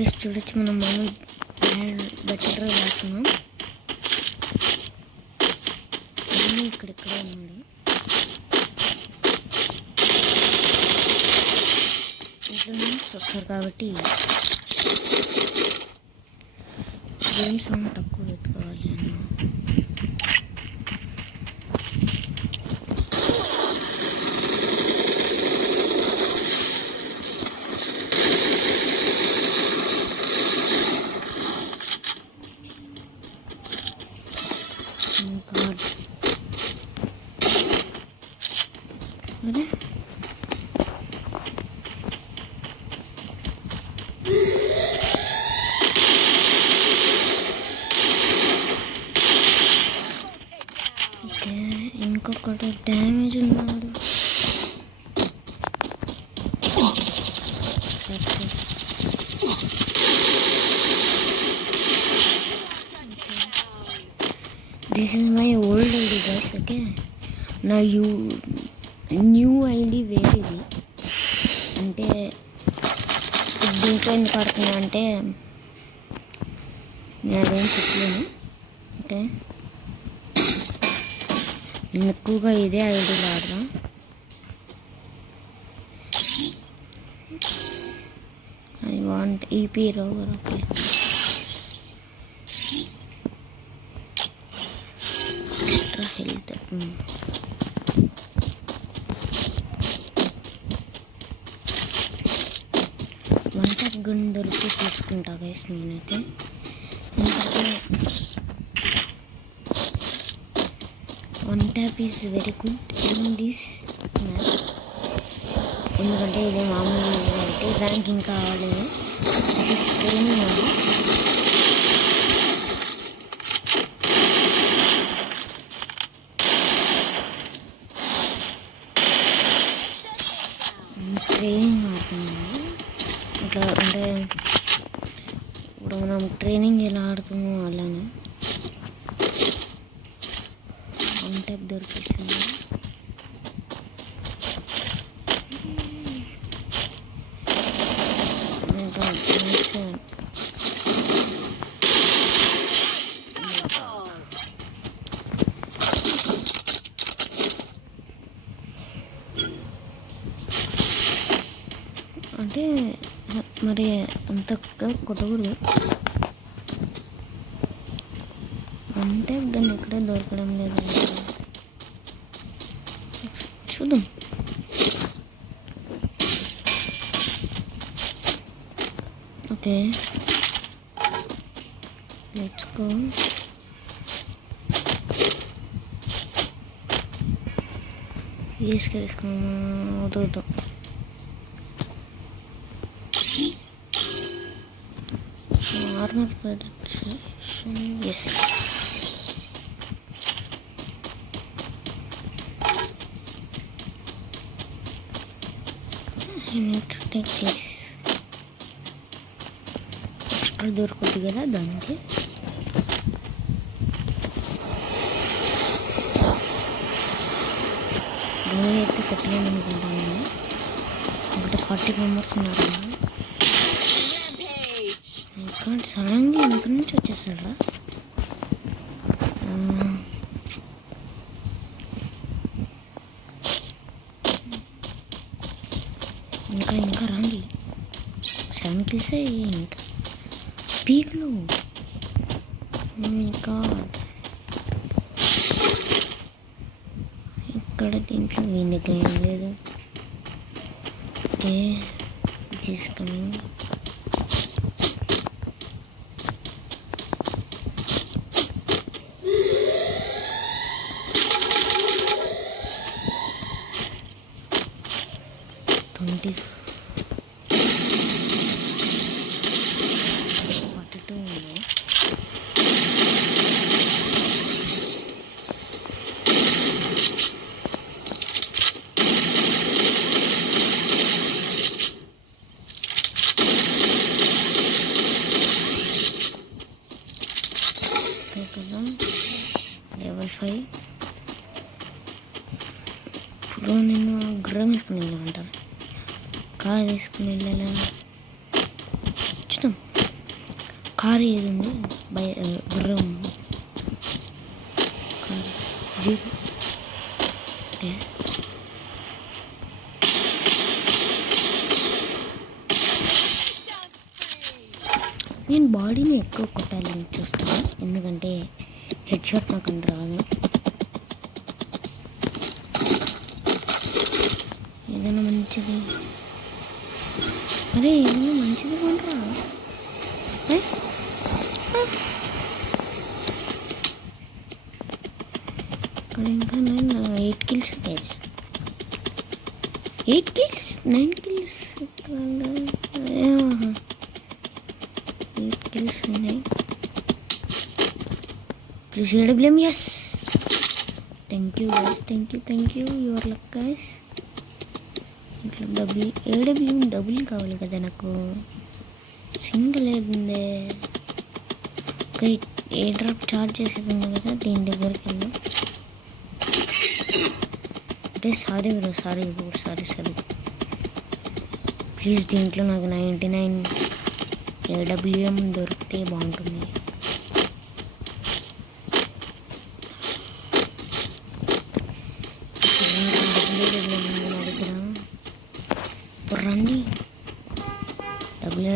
ఫ్రెష్ చూడొచ్చు. మనం మామూలు బట్టలు వాడుతున్నాం. అన్నీ ఇక్కడెక్కడ ఉన్నాడు. ఇంట్లో నుంచి వస్తారు కాబట్టి గేమ్ సౌండ్ తక్కువ పెట్టుకోవాలి నేను. అరే ఓకే, ఇంకొకటి డ్యామేజ్ ఉన్నాడు. This is my old ID guys. Okay, నా న్యూ ఐడి వేరేది. అంటే దీంట్లో ఎందుకు ఆడుతున్నా అంటే నేను అదేం చెప్పలేను. ఓకే, నేను ఎక్కువగా ఇదే ఐడీలో ఆడదా. I want EP rover. Okay, extra health. One tap gun దొరికి తీసుకుంటా గైస్ నేనైతే. One tap is very good in this match. ఎందుకంటే ఇదే మామూలు అంటే ర్యాంకింగ్ కావాలి. ఇది ట్రైనింగ్ అది. ట్రైనింగ్ ఆడుతున్నాము ఇట్లా. అంటే ఇప్పుడు మనం ట్రైనింగ్ ఎలా ఆడుతామో అలానే వన్ ట్యాప్ దొరికిస్తుంది. అంటే మరి అంత కొట్టకూడదు. అంటే దాన్ని ఎక్కడ దొరకడం లేదు. చూద్దాం. Okay, let's go. తీసుకెళ్ళిస్తాము. వద్దు ఆర్మర్ పెడిషన్. Yes, I need to take this. Extra దొరుకుతుంది కదా దానికి. బాయ్ అయితే కొట్టలేము అనుకుంటాను. ఒకటి 40 మెంబర్స్ ఉన్నారు. ఇంకా సడన్గా వెనక నుంచి వచ్చేస్తారా? ఇంకా రండి. 7 kills ఇంకా పీక్లు. ఇంకా ఇక్కడ దీంట్లో వీని దగ్గర ఏం లేదు. Okay, this is coming. level 5. ఇప్పుడు నేను గుర్రం తీసుకుని వెళ్ళమంటారు. కార్ తీసుకుని వెళ్ళాలా చూద్దాం. కారు ఏది ఉంది గుర్రం జీప్. ఓకే నేను బాడీని ఎక్కువ కొట్టాలని చూస్తాను, ఎందుకంటే హెడ్ షాట్ నాకు అంత రాదు. ఏదైనా మంచిది, అరే ఏదైనా మంచిది కొనరా. ఇక్కడ ఇంకా 8 kills guys, 8 kills 9 kills 8 kills ఉన్నాయి. Please AWM. Yes, thank you guys, thank you your luck guys. ఇట్లా AWM డబుల్ కావాలి కదా నాకు, సింగిల్ ఏది ఒక ఏ డ్రాప్ చార్జ్ చేసేది ఉంది కదా, దీని దగ్గరికి వెళ్దాం. అంటే సారీ బ్రో, సారీ ప్లీజ్. దీంట్లో నాకు 99 AWM దొరికితే బాగుంటుంది. నా దగ్గర ఇప్పుడు రండి.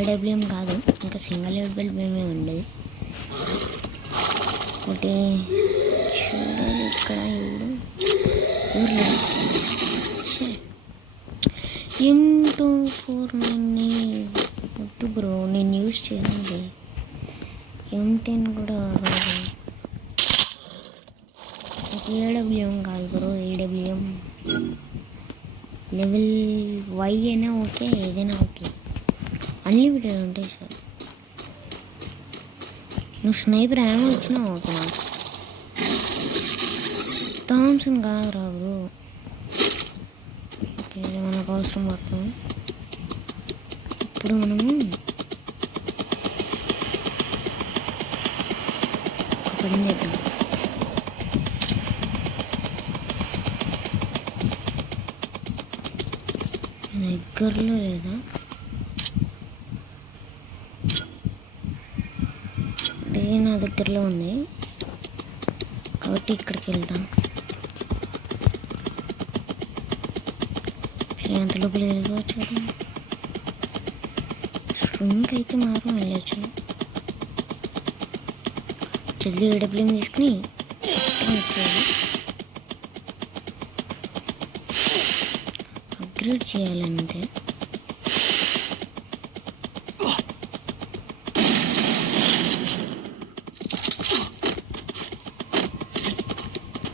AWM కాదు, ఇంకా సింగిల్ AWM ఉండేది. ఒకటి చూడాలి ఇక్కడ, ఎవరు M249 వద్దు బ్రో, నేను యూజ్ చేయండి. M10 కూడా కాదు, AWM కాదు బ్రో. AWM లెవెల్ Y అయినా ఓకే, ఏదైనా ఓకే, అన్లిమిటెడ్ ఉంటాయి సార్. నువ్వు స్నైపర్ ఏమో వచ్చినా ఓకే. నాకు థామ్సన్ కాదు రా బ్రో. ఓకే, ఇది మనకు అవసరం పడుతుంది. ఇప్పుడు మనము ఒక పని చేద్దాం. దగ్గరలో లేదా, ఇది నా దగ్గరలో ఉంది కాబట్టి ఇక్కడికి వెళ్దాం. ఎంత లోపల వెళ్ళవచ్చు కదా, రూమ్కి అయితే మాత్రం వెళ్ళచ్చు. జల్దీ AWM తీసుకుని వచ్చేది, అప్గ్రేడ్ చేయాలంతే.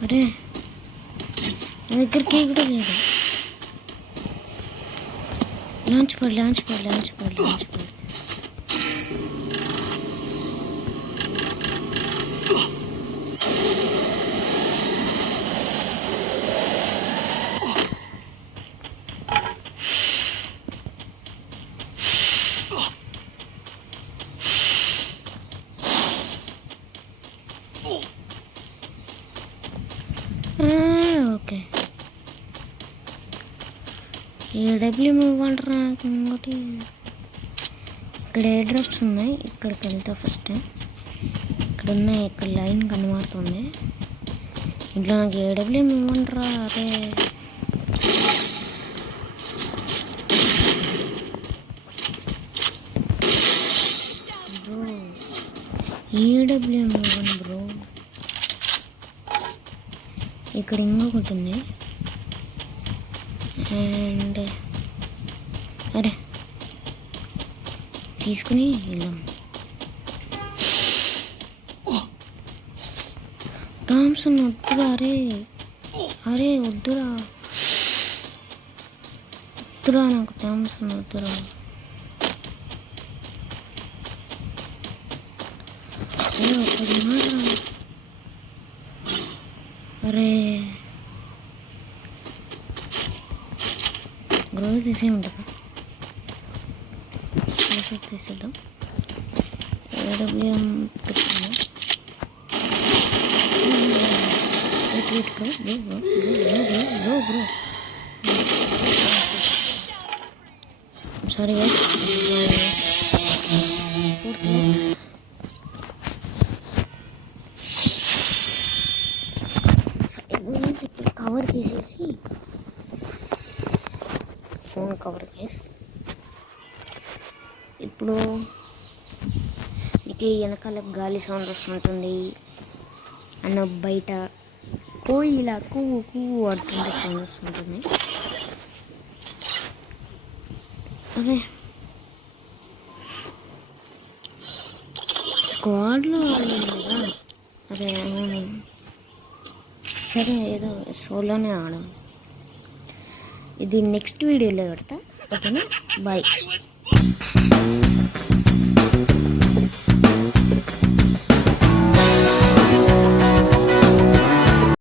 అరే నా దగ్గర కీ కూడా లేదు. లాంచ్ పడి. ఓకే, AWM ఇవ్వంటారా నాకు ఇంకోటి. ఇక్కడ ఏ డ్రాప్స్ ఉన్నాయి, ఇక్కడికి వెళ్తా ఫస్ట్. ఇక్కడ ఉన్నాయి, ఇక్కడ లైన్ కనబడుతుంది. ఇంట్లో నాకు AWM ఇవ్వంటారా. అరే బ్రో, AWM ఇవ్వండి బ్రో. ఇక్కడ ఇంకొకటి ఉంది. అండ్ అరే తీసుకుని వెళ్దాం. థామ్సన్ వద్దురా. అరే వద్దురా నాకు థామ్సన్ వద్దురా. అరే ఒకటి మాట్రా. అరే గ్రోత్ తీసే ఉంటుంది, తీసేద్దాం. AWM పెట్టుకుందాం. బ్రో సారీ గైస్, 4th తీసేసి ఫోన్ కవర్ కేస్. ఇప్పుడు మీకు వెనకాల గాలి సౌండ్ వస్తుంటుంది అన్న, బయట కోయి ఇలా కూవు కూవు అంటుంటే సౌండ్ వస్తుంటుంది. అరే స్క్వాడ్లో ఆడాను కదా. అరే అవును, సరే ఏదో సోలోనే ఆడాను. ఇది నెక్స్ట్ వీడియోలో పెడతా. ఓకేనా, బాయ్.